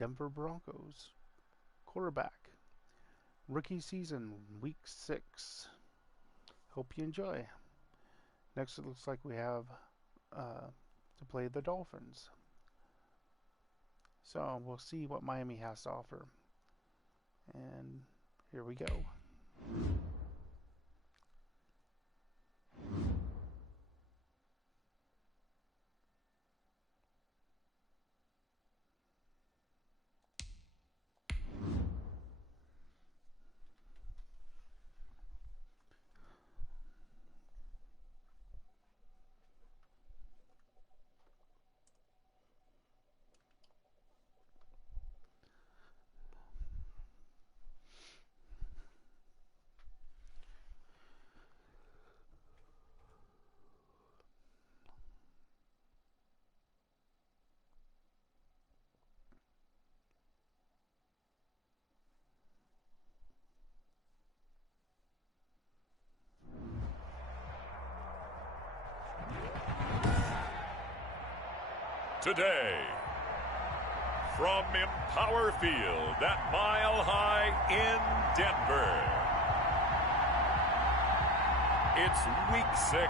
Denver Broncos quarterback. Rookie season, week 6. Hope you enjoy. Next, it looks like we have to play the Dolphins. So we'll see what Miami has to offer. And here we go. Today, from Empower Field at Mile High in Denver, it's Week 6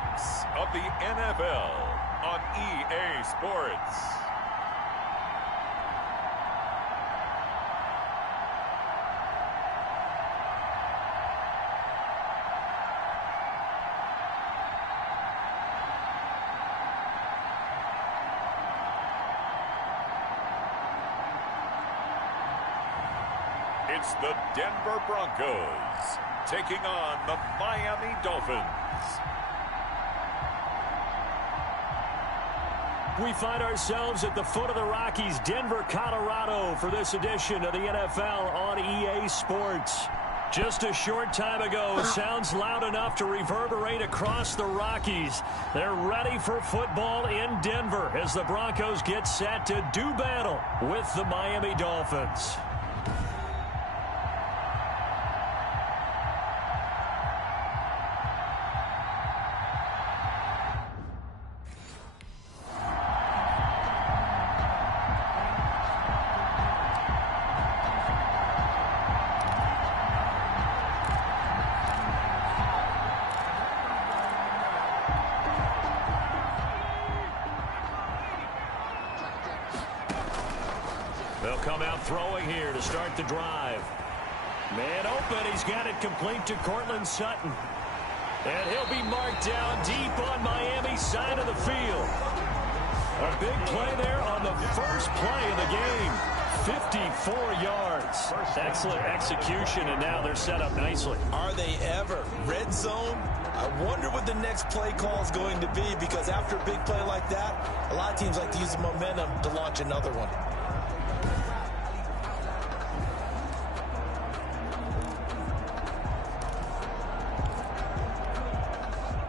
of the NFL on EA Sports. It's the Denver Broncos taking on the Miami Dolphins. We find ourselves at the foot of the Rockies, Denver, Colorado, for this edition of the NFL on EA Sports. Just a short time ago, sounds loud enough to reverberate across the Rockies. They're ready for football in Denver as the Broncos get set to do battle with the Miami Dolphins. They'll come out throwing here to start the drive. Man open. He's got it complete to Cortland Sutton. And he'll be marked down deep on Miami's side of the field. A big play there on the first play of the game. 54 yards. Excellent execution, and now they're set up nicely. Are they ever? Red zone? I wonder what the next play call is going to be, because after a big play like that, a lot of teams like to use the momentum to launch another one.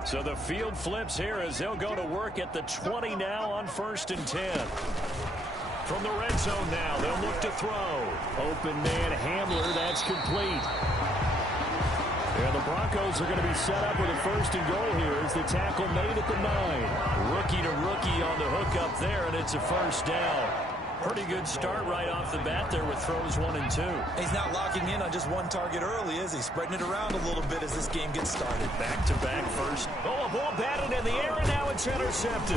So the field flips here as they'll go to work at the 20 now on 1st and 10. From the red zone now, they'll look to throw. Open man Hamler, that's complete. And the Broncos are going to be set up with a 1st and goal here as the tackle made at the 9. Rookie to rookie on the hook up there, and it's a 1st down. Pretty good start right off the bat there with throws 1 and 2. He's not locking in on just one target early, is he? Spreading it around a little bit as this game gets started. Back-to-back first. Oh, a ball batted in the air, and now it's intercepted.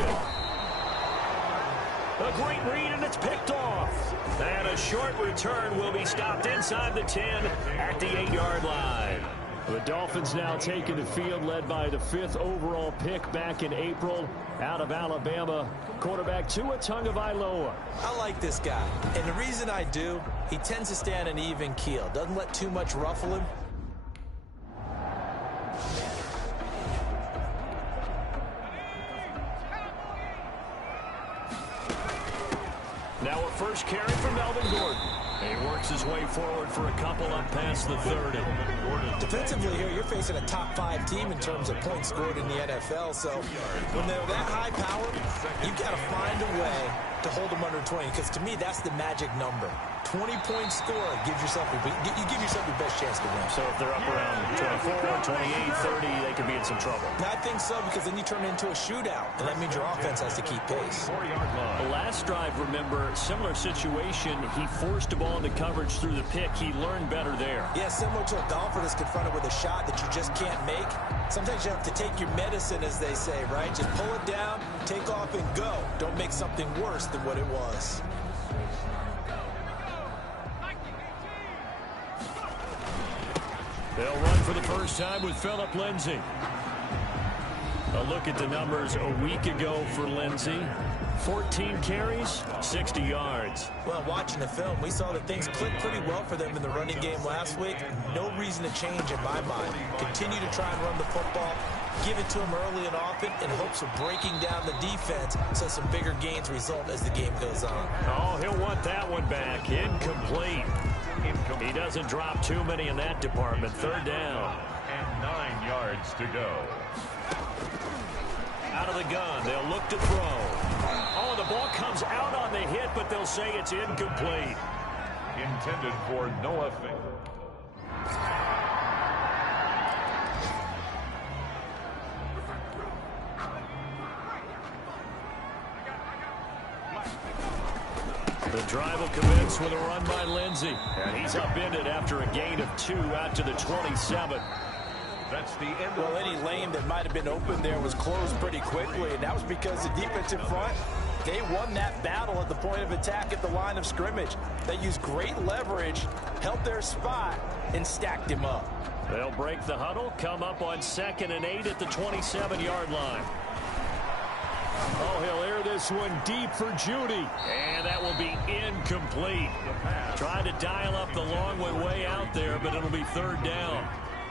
A great read, and it's picked off. And a short return will be stopped inside the 10 at the 8-yard line. The Dolphins now taking the field, led by the 5th overall pick back in April out of Alabama, quarterback Tua Tagovailoa. I like this guy, and the reason I do, he tends to stay on an even keel. Doesn't let too much ruffle him. Now a first carry from Melvin Gordon. He works his way forward for a couple up past the 30. Defensively here, you're facing a top 5 team in terms of points scored in the NFL. So when they're that high power, you've got to find a way to hold them under 20. Because to me, that's the magic number. 20-point score, you give yourself your best chance to win. So if they're up around 24, 28, 30, they could be in some trouble. I think so, because then you turn it into a shootout, and that means your offense has to keep pace. The last drive, remember, similar situation. He forced a ball into coverage through the pick. He learned better there. Yeah, similar to a golfer that's confronted with a shot that you just can't make. Sometimes you have to take your medicine, as they say, right? Just pull it down, take off, and go. Don't make something worse than what it was. They'll run for the first time with Phillip Lindsay. A look at the numbers a week ago for Lindsay. 14 carries, 60 yards. Well, watching the film, we saw that things clicked pretty well for them in the running game last week. No reason to change in my mind. Continue to try and run the football, give it to them early and often in hopes of breaking down the defense so some bigger gains result as the game goes on. Oh, he'll want that one back. Incomplete. He doesn't drop too many in that department. Third down. And 9 yards to go. Out of the gun, they'll look to throw. Oh, the ball comes out on the hit, but they'll say it's incomplete. Intended for Noah Fant. The drive will commence with a run by Lindsay. And he's upended after a gain of 2 out to the 27. That's the end. Well, any lane that might have been open there was closed pretty quickly, and that was because the defensive front, they won that battle at the point of attack at the line of scrimmage. They used great leverage, held their spot, and stacked him up. They'll break the huddle, come up on 2nd and 8 at the 27-yard line. Oh, he'll air this one deep for Judy. And that will be incomplete. Trying to dial up the long way out there, but it'll be 3rd down.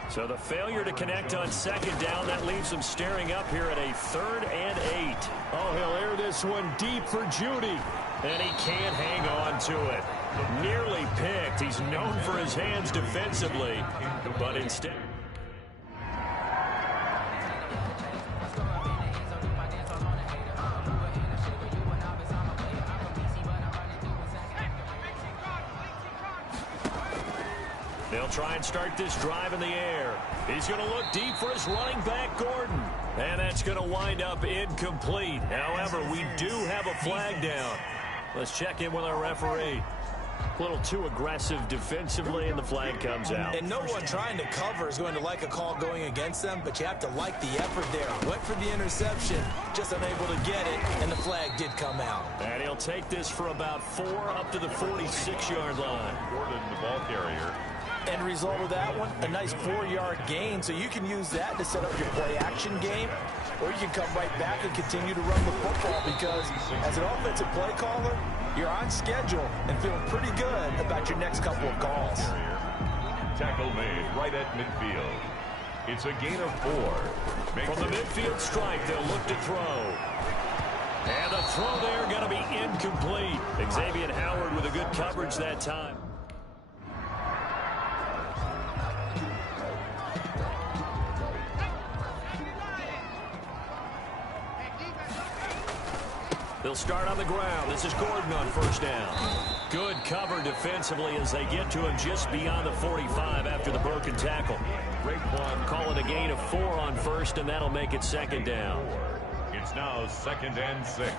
So the failure to connect on 2nd down, that leaves him staring up here at a 3rd and 8. Oh, he'll air this one deep for Judy. And he can't hang on to it. Nearly picked. He's known for his hands defensively, but instead... They'll try and start this drive in the air. He's going to look deep for his running back, Gordon. And that's going to wind up incomplete. However, we do have a flag down. Let's check in with our referee. A little too aggressive defensively, and the flag comes out. And no one trying to cover is going to like a call going against them, but you have to like the effort there. Went for the interception, just unable to get it, and the flag did come out. And he'll take this for about 4 up to the 46-yard line. Gordon, the ball carrier. End result of that one, a nice 4-yard gain, so you can use that to set up your play-action game, or you can come right back and continue to run the football because as an offensive play caller, you're on schedule and feeling pretty good about your next couple of calls. Tackle made right at midfield. It's a gain of 4. From the midfield strike, they'll look to throw. And the throw there going to be incomplete. Xavier Howard with a good coverage that time. They'll start on the ground. This is Gordon on 1st down. Good cover defensively as they get to him just beyond the 45 after the broken tackle. Call it a gain of 4 on 1st, and that'll make it 2nd down. It's now 2nd and 6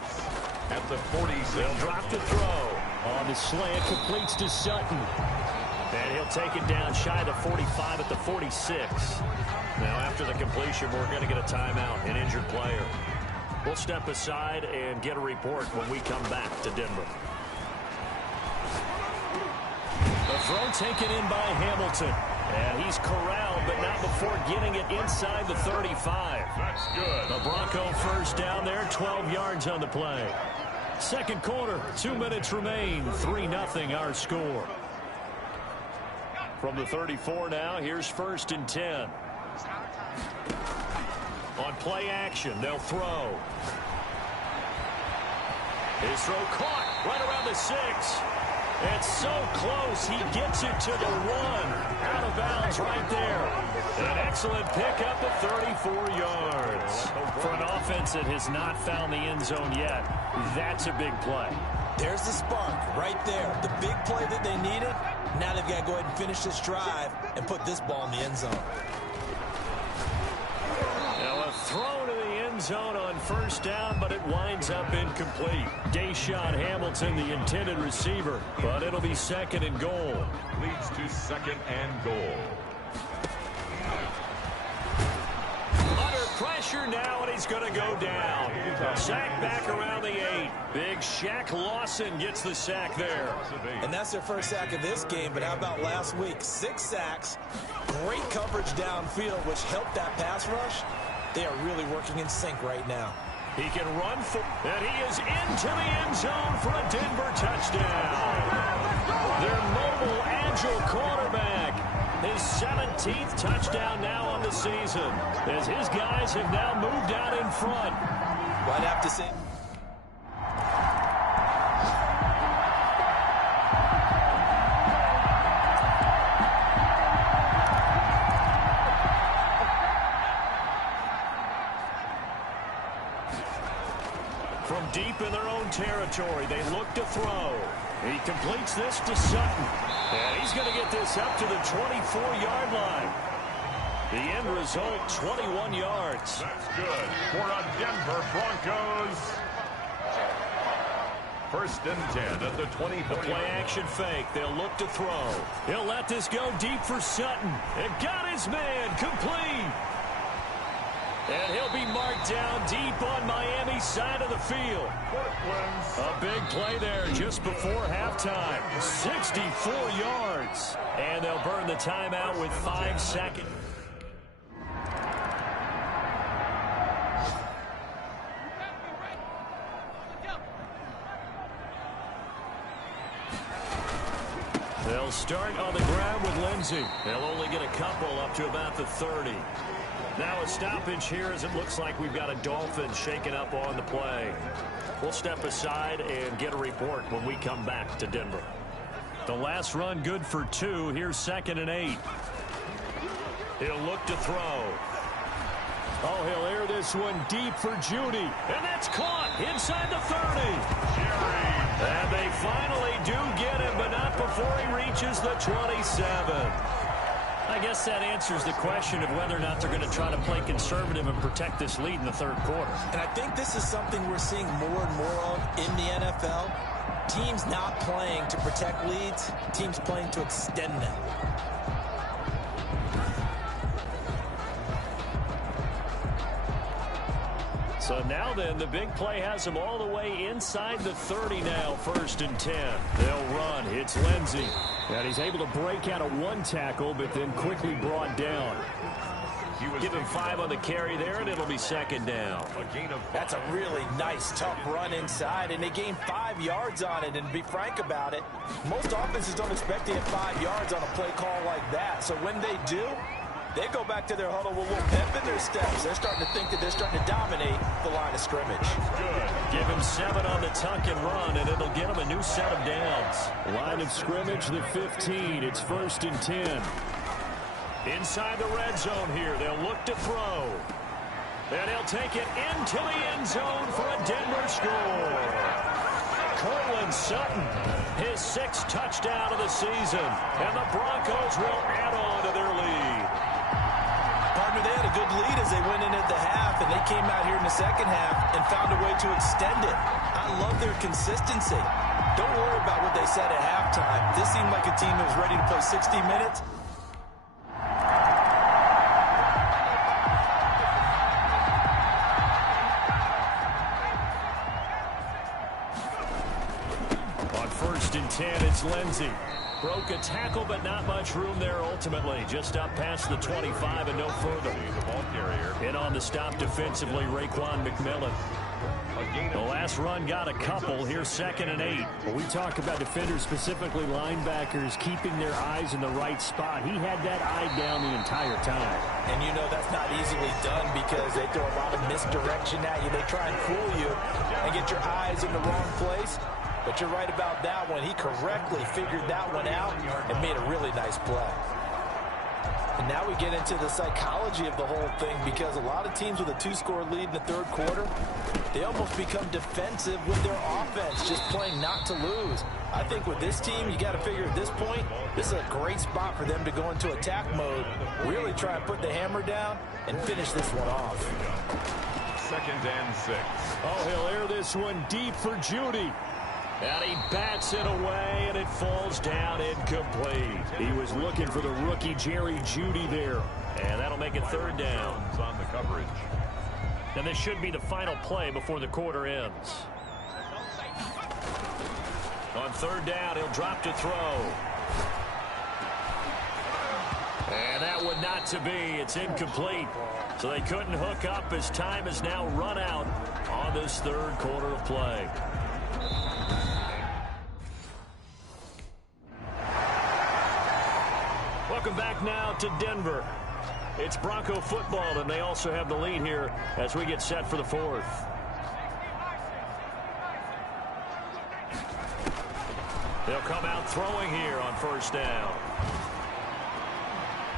at the 46. They'll drop to throw. On the slant, completes to Sutton. And he'll take it down shy of the 45 at the 46. Now after the completion, we're going to get a timeout, an injured player. We'll step aside and get a report when we come back to Denver. The throw taken in by Hamilton. And he's corralled, but not before getting it inside the 35. That's good. The Bronco 1st down there, 12 yards on the play. 2nd quarter, 2 minutes remain. 3-0 our score. From the 34 now, here's 1st and 10. On play action, they'll throw. His throw caught right around the 6. It's so close, he gets it to the 1. Out of bounds right there. An excellent pickup at 34 yards. For an offense that has not found the end zone yet, that's a big play. There's the spark right there. The big play that they needed. Now they've got to go ahead and finish this drive and put this ball in the end zone. Now a throw to the end zone on first down, but it winds up incomplete. Deshaun Hamilton, the intended receiver, but it'll be second and goal. Leads to second and goal. Under pressure now, and he's going to go down. Sack back around the 8. Big Shaq Lawson gets the sack there. And that's their first sack of this game, but how about last week? 6 sacks, great coverage downfield, which helped that pass rush. They are really working in sync right now. He can run for, and he is into the end zone for a Denver touchdown. Their mobile, agile quarterback. His 17th touchdown now on the season, as his guys have now moved out in front. Well, I'd have to say... From deep in their own territory, they look to throw. He completes this to Sutton. And he's going to get this up to the 24-yard line. The end result, 21 yards. That's good for a Denver Broncos. First and 10 at the 24. The play-action fake. They'll look to throw. He'll let this go deep for Sutton. And got his man complete. And he'll be marked down deep on Miami's side of the field. A big play there just before halftime. 64 yards. And they'll burn the timeout with 5 seconds. They'll start on the ground with Lindsey. They'll only get a couple up to about the 30. Now a stoppage here as it looks like we've got a Dolphin shaking up on the play. We'll step aside and get a report when we come back to Denver. The last run good for 2. Here's second and 8. He'll look to throw. Oh, he'll air this one deep for Judy. And that's caught inside the 30. And they finally do get him, but not before he reaches the 27. I guess that answers the question of whether or not they're going to try to play conservative and protect this lead in the third quarter. And I think this is something we're seeing more and more of in the NFL. Teams not playing to protect leads, teams playing to extend them. So now then, the big play has them all the way inside the 30 now, first and 10. They'll run. It's Lindsey. And he's able to break out of 1 tackle, but then quickly brought down. Give him 5 on the carry there, and it'll be second down. That's a really nice, tough run inside, and they gained 5 yards on it. And to be frank about it, most offenses don't expect to get 5 yards on a play call like that. So when they do, they go back to their huddle with a little pep in their steps. They're starting to think that they're starting to dominate the line of scrimmage. Good. Give him 7 on the tuck and run, and it'll get him a new set of downs. Line of scrimmage, the 15. It's first and 10. Inside the red zone here, they'll look to throw. And he'll take it into the end zone for a Denver score. Cortland Sutton, his 6th touchdown of the season. And the Broncos will add on to their lead. Partner, they had a good lead as they went in at the half, and they came out here in the second half and found a way to extend it. I love their consistency. Don't worry about what they said at halftime. This seemed like a team that was ready to play 60 minutes. On first and 10, it's Lindsey. Broke a tackle, but not much room there ultimately. Just up past the 25 and no further. And on the stop defensively, Raekwon McMillan. The last run got a couple. Here's second and 8. When we talk about defenders, specifically linebackers, keeping their eyes in the right spot, he had that eye down the entire time. And you know that's not easily done because they throw a lot of misdirection at you. They try and fool you and get your eyes in the wrong place. But you're right about that one. He correctly figured that one out and made a really nice play. And now we get into the psychology of the whole thing, because a lot of teams with a 2-score lead in the third quarter, they almost become defensive with their offense, just playing not to lose. I think with this team, you got to figure at this point, this is a great spot for them to go into attack mode, really try and put the hammer down and finish this one off. 2nd and 6. Oh, he'll air this one deep for Judy. And he bats it away, and it falls down incomplete. He was looking for the rookie Jerry Jeudy there. And that'll make it 3rd down. On the coverage. And this should be the final play before the quarter ends. On 3rd down, he'll drop to throw. And that one not to be. It's incomplete. So they couldn't hook up as time has now run out on this 3rd quarter of play. Welcome back now to Denver. It's Bronco football, and they also have the lead here as we get set for the 4th. They'll come out throwing here on 1st down.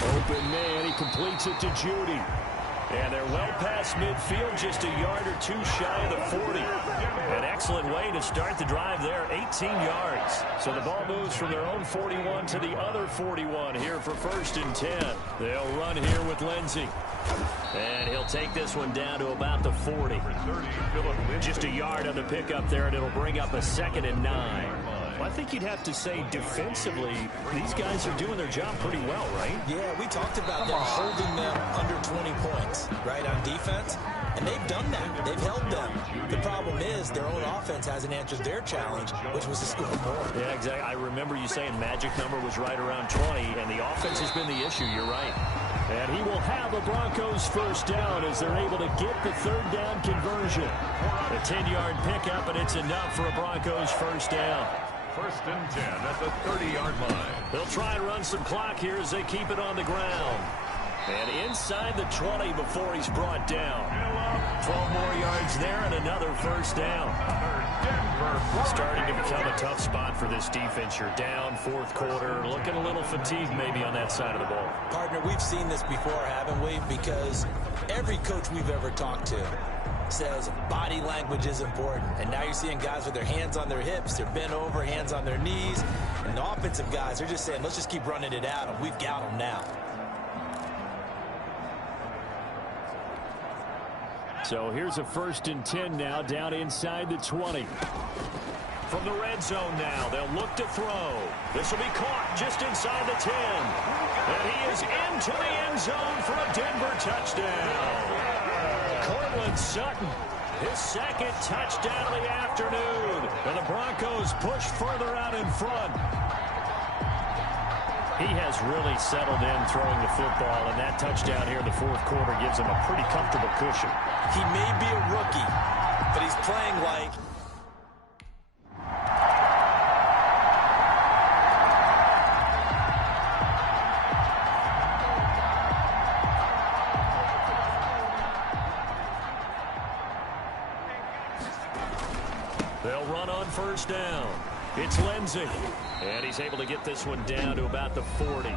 Open man, he completes it to Judy. And they're well past midfield, just a yard or 2 shy of the 40. An excellent way to start the drive there, 18 yards. So the ball moves from their own 41 to the other 41 here for 1st and 10. They'll run here with Lindsey. And he'll take this one down to about the 40. Just a yard on the pickup there, and it'll bring up a 2nd and 9. Well, I think you'd have to say defensively, these guys are doing their job pretty well, right? Yeah, we talked about them holding them under 20 points, right, on defense. And they've done that. They've held them. The problem is their own offense hasn't answered their challenge, which was to score more. Yeah, exactly. I remember you saying magic number was right around 20, and the offense has been the issue. You're right. And he will have the Broncos 1st down as they're able to get the 3rd down conversion. A 10-yard pickup, and it's enough for a Broncos 1st down. 1st and 10 at the 30-yard line. They'll try and run some clock here as they keep it on the ground. And inside the 20 before he's brought down. 12 more yards there and another 1st down. Starting to become a tough spot for this defense. You're down 4th quarter, looking a little fatigued maybe on that side of the ball. Partner, we've seen this before, haven't we? Because every coach we've ever talked to says body language is important. And now you're seeing guys with their hands on their hips, they're bent over, hands on their knees. And the offensive guys, they're just saying, let's just keep running it at them. We've got them now. So here's a 1st and 10 now, down inside the 20. From the red zone now, they'll look to throw. This will be caught just inside the 10. And he is into the end zone for a Denver touchdown. Cortland Sutton, his 2nd touchdown of the afternoon. And the Broncos push further out in front. He has really settled in throwing the football, and that touchdown here in the 4th quarter gives him a pretty comfortable cushion. He may be a rookie, but he's playing like... They'll run on 1st down. It's Lindsey. And he's able to get this one down to about the 40.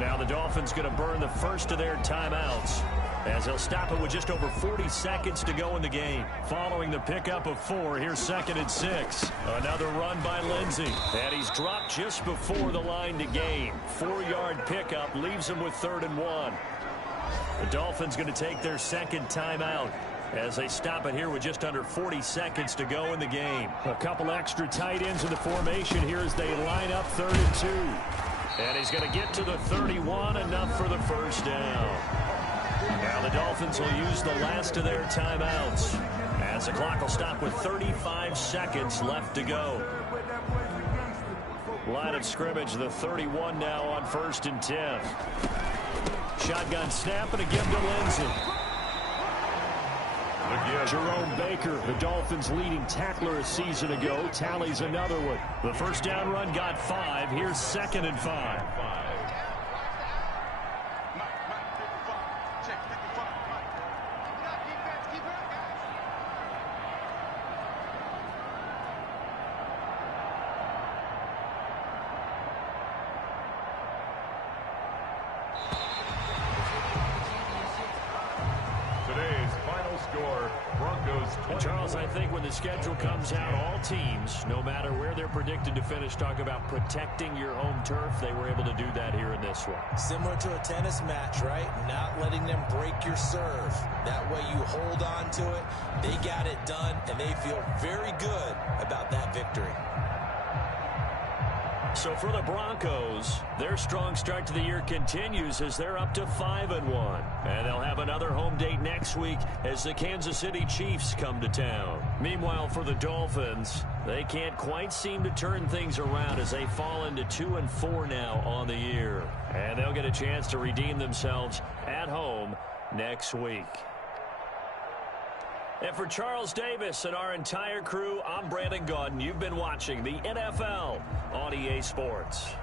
Now the Dolphins going to burn the first of their timeouts as they'll stop it with just over 40 seconds to go in the game. Following the pickup of 4, here's 2nd and 6. Another run by Lindsey. And he's dropped just before the line to gain. 4-yard pickup leaves him with 3rd and 1. The Dolphins going to take their 2nd timeout as they stop it here with just under 40 seconds to go in the game. A couple extra tight ends in the formation here as they line up 3rd and 2. And he's going to get to the 31, enough for the 1st down. Now the Dolphins will use the last of their timeouts as the clock will stop with 35 seconds left to go. Line of scrimmage, the 31 now on 1st and 10. Shotgun snap and a give to Lindsey. Jerome Baker, the Dolphins' leading tackler a season ago, tallies another one. The 1st down run got 5. Here's 2nd and 5. think when the schedule comes out, all teams, no matter where they're predicted to finish, talk about protecting your home turf. They were able to do that here in this one. Similar to a tennis match, right? Not letting them break your serve. That way you hold on to it. They got it done, and they feel very good about that victory. So for the Broncos, their strong start to the year continues as they're up to 5-1. And they'll have another home date next week as the Kansas City Chiefs come to town. Meanwhile, for the Dolphins, they can't quite seem to turn things around as they fall into 2-4 now on the year. And they'll get a chance to redeem themselves at home next week. And for Charles Davis and our entire crew, I'm Brandon Gaudin. You've been watching the NFL on EA Sports.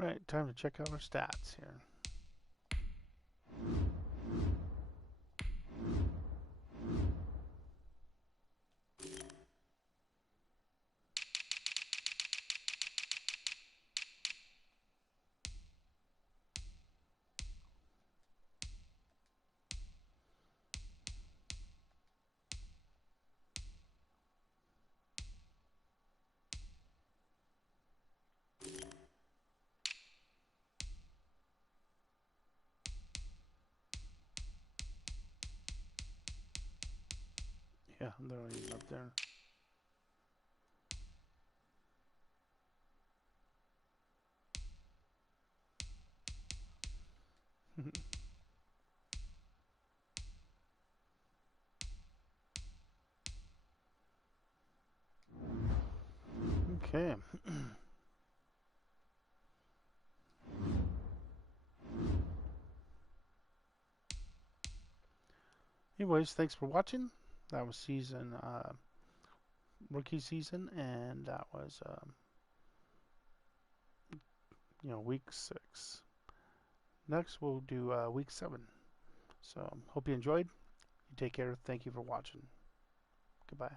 All right, time to check out our stats here. Yeah, they're not even up there. Okay. Anyways, thanks for watching. That was rookie season, and that was week 6. Next we'll do week 7. So hope you enjoyed. You take care. Thank you for watching. Goodbye.